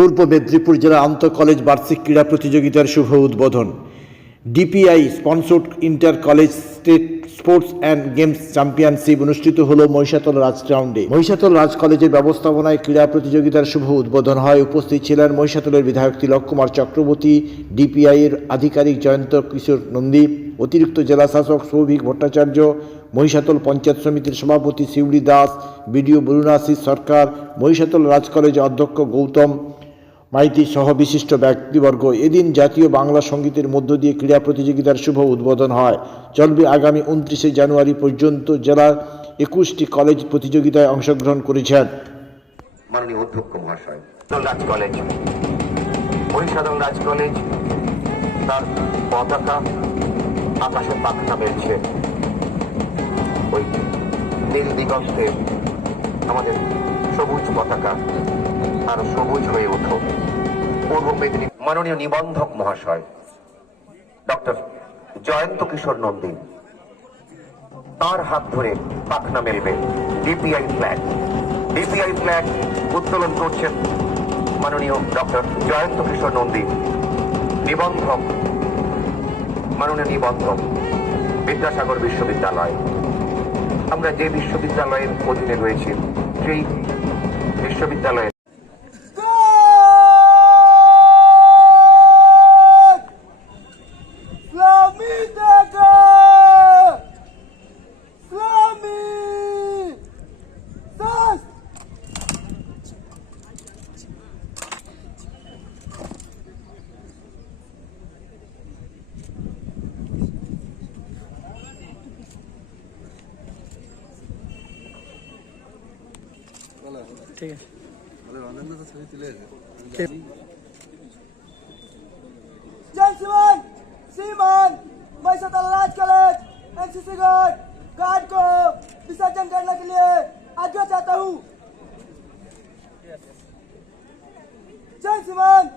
পূর্ব মেদিনীপুর জেলা আন্ত কলেজ বার্ষিক ক্রীড়া প্রতিযোগিতার শুভ উদ্বোধন। DPI sponsored inter college state sports and games championship অনুষ্ঠিত হল মহিষাতল রাজ গ্রাউন্ডে। মহিষাতল রাজ কলেজের ব্যবস্থাপনায় ক্রীড়া প্রতিযোগিতার শুভ উদ্বোধন হয়। উপস্থিত ছিলেন মহিষাতলের বিধায়ক তিলক কুমার চক্রবর্তী, ডিপিআই এর আধিকারিক জয়ন্ত কিশোর নন্দী, অতিরিক্ত জেলা শাসক সৌভিক ভট্টাচার্য মহিষাতল পঞ্চায়েত সমিতির সভাপতি শিউলি দাস, বিডিও বরুণাশিস সরকার মহিষাতল রাজ কলেজের অধ্যক্ষ গৌতম মাইতি সহ বিশিষ্ট ব্যক্তিবর্গ এদিন জাতীয় বাংলা সঙ্গীতের মধ্য দিয়ে ক্রীড়া প্রতিযোগিতার শুভ উদ্বোধন হয়। চলবে আগামী উনত্রিশে জানুয়ারি পর্যন্ত জেলার একুশটি কলেজ প্রতিযোগিতায় অংশগ্রহণ করেছেন। মাননীয় অধ্যক্ষ মহাশয় রাজ কলেজ। মহিষাদল রাজ কলেজ তার পতাকা আকাশে পাখনা মেলছে ওই নীল দিগন্তে আমাদের সবুজ পতাকা আর সবুজ হয়ে ওঠো। পূর্ব মেদিনীপুর মাননীয় নিবন্ধক মহাশয়, ডক্টর জয়ন্ত কিশোর নন্দী, তার হাত ধরে পাখনা মেলবে ডিপিআই ফ্ল্যাগ। ডিপিআই ফ্ল্যাগ উত্তোলন করছেন মাননীয় ডক্টর জয়ন্ত কিশোর নন্দী, নিবন্ধক, মাননীয় নিবন্ধক বিদ্যাসাগর বিশ্ববিদ্যালয়। আমরা যে বিশ্ববিদ্যালয়ের অধীনে রয়েছি, সেই বিশ্ববিদ্যালয়ের जय शिवन सीमान मैं सतलराज कॉलेज एनसीसी गार्ड गार्ड को विसर्जन करने के लिए आज्ञा चाहता हूँ। जय शिवन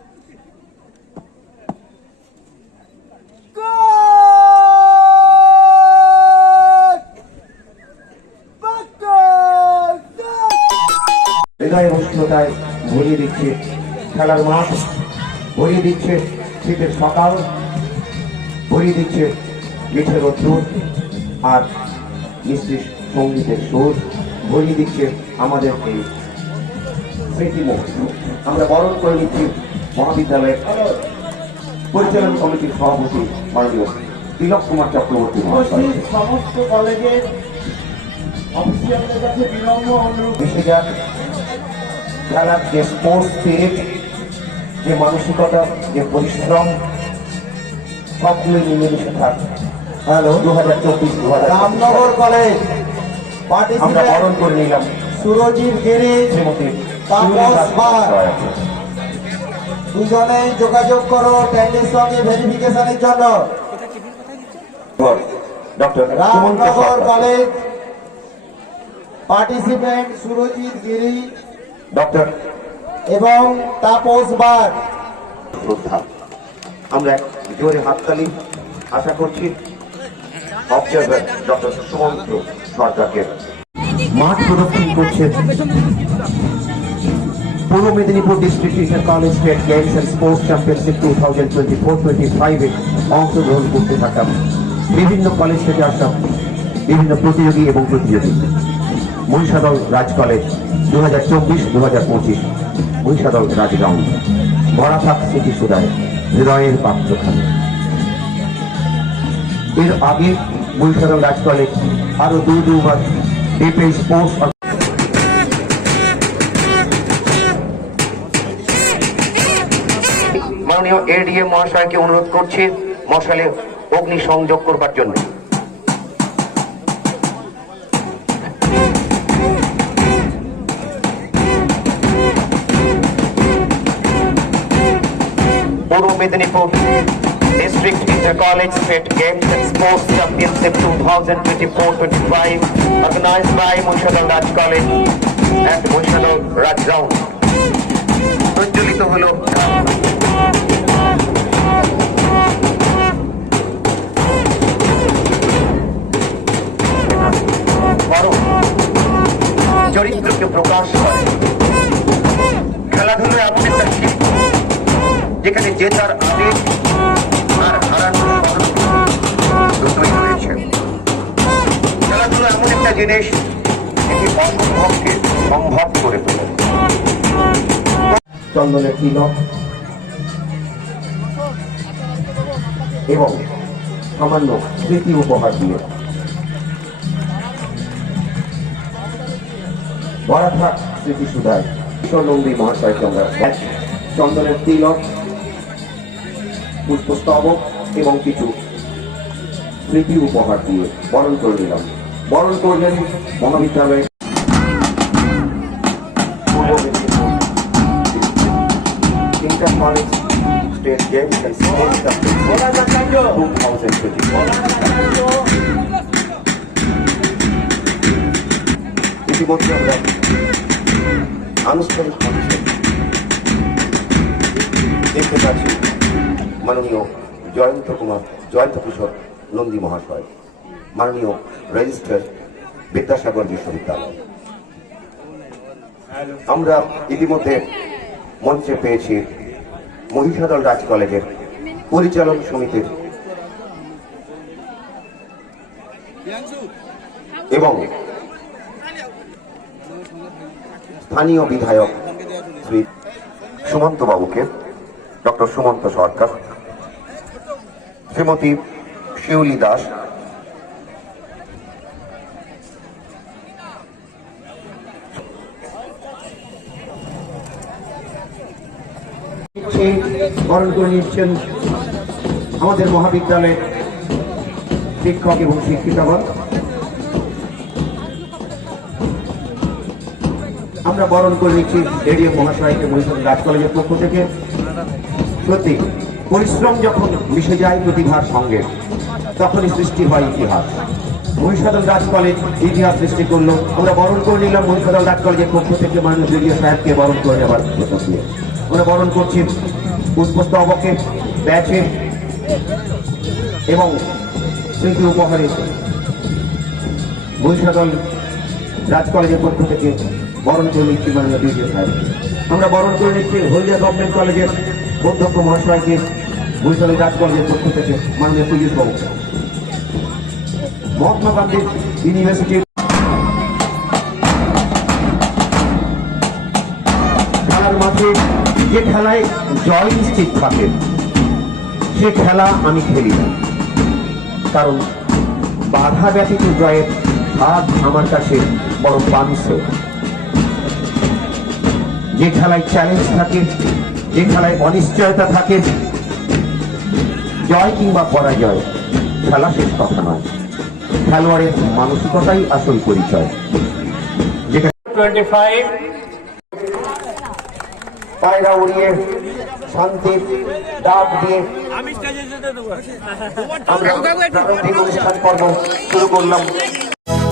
উষ্ণতায় ভরিয়ে দিচ্ছে খেলার মাঠ ভরিয়ে দিচ্ছে শীতের সকাল ভরিয়ে দিচ্ছে মিঠে রোদ্দুর আর মিষ্টি সঙ্গীতের সুর ভরিয়ে দিচ্ছে আমাদের এই স্মৃতি মুহূর্ত আমরা বরণ করে নিচ্ছি মহাবিদ্যালয়ের পরিচালন কমিটির সভাপতি মাননীয় তিলক কুমার চক্রবর্তী সমস্ত কলেজের অফিসিয়ালদের কাছে বিনম্র অনুরোধ। এসে যাক। খেলার যে স্পোর্টস স্পিরিট যে মানসিকতা যে পরিশ্রম সবগুলো মিলেমিশে থাক। হ্যালো? দু হাজার চব্বিশ দু হাজার রামনগর কলেজ। আমরা বরণ করে নিলাম। সুরজিৎ গিরি শ্রীমতী। দুজনেই যোগাযোগ করো ট্যান্ডের সঙ্গে ভেরিফিকেশনের জন্য। Ramnagar college. Participant Surajit Giri doctor. এবং তাপস বাগ। শ্রদ্ধা। আমরা জোরে হাততালি। আশা করছি অবজারভার ডক্টর সুমন্ত সরকারকে মাঠ প্রদক্ষিণ করছে Purba Medinipur district inter college state games and sports championship two thousand twenty four twenty ফাইভে অংশগ্রহণ করতে থাকা বিভিন্ন কলেজ থেকে আসা বিভিন্ন প্রতিযোগী এবং প্রতিযোগী। মহিষাদল রাজ কলেজ দু হাজার চব্বিশ দু হাজার পঁচিশ স্মৃতি সুদায়, হৃদয়ের পাত্রখানে। এর আগে আরও দুই দুবার ডিপে স্পোর্টস মাননীয় এডিএম মহাশয়কে অনুরোধ করছি মশালে অগ্নি সংযোগ করবার জন্য। Purba Medinipur district inter college state games and sports championship 2024-25 organized by Murshidabad Raj college and Murshidabad Raj ground প্রজ্বলিত হলো। চরিত্রকে প্রকাশ করে। খেলাধুলা এমন একটা শিল্প যেখানে জেতার আবেগ আর হারানোর রয়েছে। খেলাধুলা এমন একটা জিনিস, এটি অসম্ভবকে সম্ভব করে তোলে। চন্দনের এবং সামান্য স্মৃতি উপহার দিয়ে বরাথা স্মৃতি সুধায় ঈশ্বরনন্দী মহাশয়কে আমরা চন্দনের তিলক পুষ্পস্তবক এবং কিছু স্মৃতি উপহার দিয়ে বরণ করে নিলাম। বরণ করলেন মহাবিদ্যালয় স্টেট থাউজেন্ড ইতিমধ্যে আমরা আনুষ্ঠানিক দেখতে পাচ্ছি। মাননীয় জয়ন্ত কুমার, জয়ন্ত কিশোর নন্দী মহাশয়, মাননীয় রেজিস্ট্রার বিদ্যাসাগর বিশ্ববিদ্যালয়। আমরা ইতিমধ্যে মঞ্চে পেয়েছি মহিষাদল রাজ কলেজের পরিচালন সমিতির এবং স্থানীয় বিধায়ক শ্রী সুমন্ত বাবুকে ডক্টর সুমন্ত সরকার, শ্রীমতী শিউলি দাস বরণ করে নিচ্ছেন আমাদের মহাবিদ্যালয়ের শিক্ষক এবং শিক্ষিকাগণ আমরা বরণ করে নিচ্ছি রেডিও মহাশয়কে মহিষাদ রাজ কলেজের পক্ষ থেকে। সত্যি পরিশ্রম যখন মিশে যায় প্রতিভার সঙ্গে, তখনই সৃষ্টি হয় ইতিহাস। মহিষাদল রাজ কলেজ ইতিহাস সৃষ্টি করল। আমরা বরণ করে নিলাম মহিষাদল রাজ কলেজের পক্ষ থেকে মাননীয় রেডিও সাহেবকে বরণ করে নেবার দিয়ে আমরা বরণ করছি পুষ্পস্তবকে ব্যাচে এবং স্মৃতি উপহারে মহিষাদল রাজ কলেজের পক্ষ থেকে বরণ করে নিচ্ছি মাননীয় বিজয় সাহেব আমরা বরণ করে নিচ্ছি হলদিয়া গভর্নমেন্ট কলেজের অধ্যক্ষ মহাশয়কে মহিষাদল রাজ কলেজের পক্ষ থেকে মাননীয় পুলিশ বাবু। মহাত্মা গান্ধী ইউনিভার্সিটি খেলার মাঠে যে খেলায় জয় নিশ্চিত থাকে, সে খেলা আমি খেলি না। কারণ বাধা ব্যতীত জয়ের হাত আমার কাছে বড় পাংশ যে খেলায় চ্যালেঞ্জ থাকে যে খেলায় অনিশ্চয়তা থাকে জয় কিংবা পরাজয় খেলা শেষ কথা নয়। খেলোয়াড়ের মানসিকতাই আসল পরিচয়। যেখানে 25 পায়রা উড়িয়ে শান্তির ডাক দিয়ে আমরা অনুষ্ঠান পর্ব শুরু করলাম।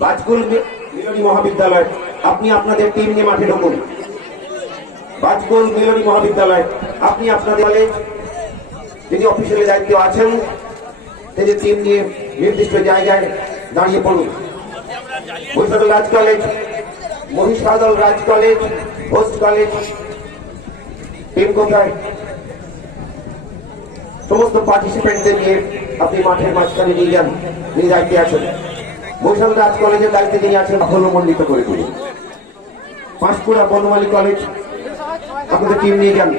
মহাবিদ্যালয় মিলনী মহাবিদ্যালয়, আপনি আপনাদের টিম নিয়ে মাঠে ঢুকুন। বাজকুল মিলনী মহাবিদ্যালয়, আপনি আপনাদের কলেজ যিনি অফিসিয়ালি দায়িত্ব আছেন, তিনি টিম নিয়ে নির্দিষ্ট জায়গায় দাঁড়িয়ে পড়ুন। Mahishadal Raj college Mahishadal Raj college host college team কোথায় সমস্ত পার্টিসিপেন্টদের নিয়ে আপনি মাঠের মাঝখানে নিয়ে যান তিনি দায়িত্বে আছেন। বৈশাল রাজ কলেজের দায়িত্বে তিনি আছেন সাফল্যমণ্ডিত করে তুলুন পাঁশকুড়া বনমালী কলেজ। আপনাদের টিম নিয়ে যান।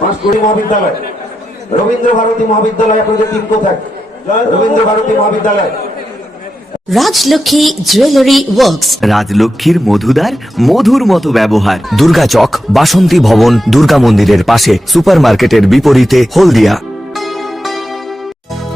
পাঁশকুড়ি মহাবিদ্যালয়। রবীন্দ্র ভারতী মহাবিদ্যালয় আপনাদের টিম কোথায়? রবীন্দ্র ভারতী মহাবিদ্যালয়। Rajlakshmi jewellery works. রাজলক্ষ্মীর মধুদার মধুর মতো ব্যবহার। দুর্গা চক বাসন্তী ভবন দুর্গা মন্দিরের পাশে সুপার মার্কেটের বিপরীতে হলদিয়া।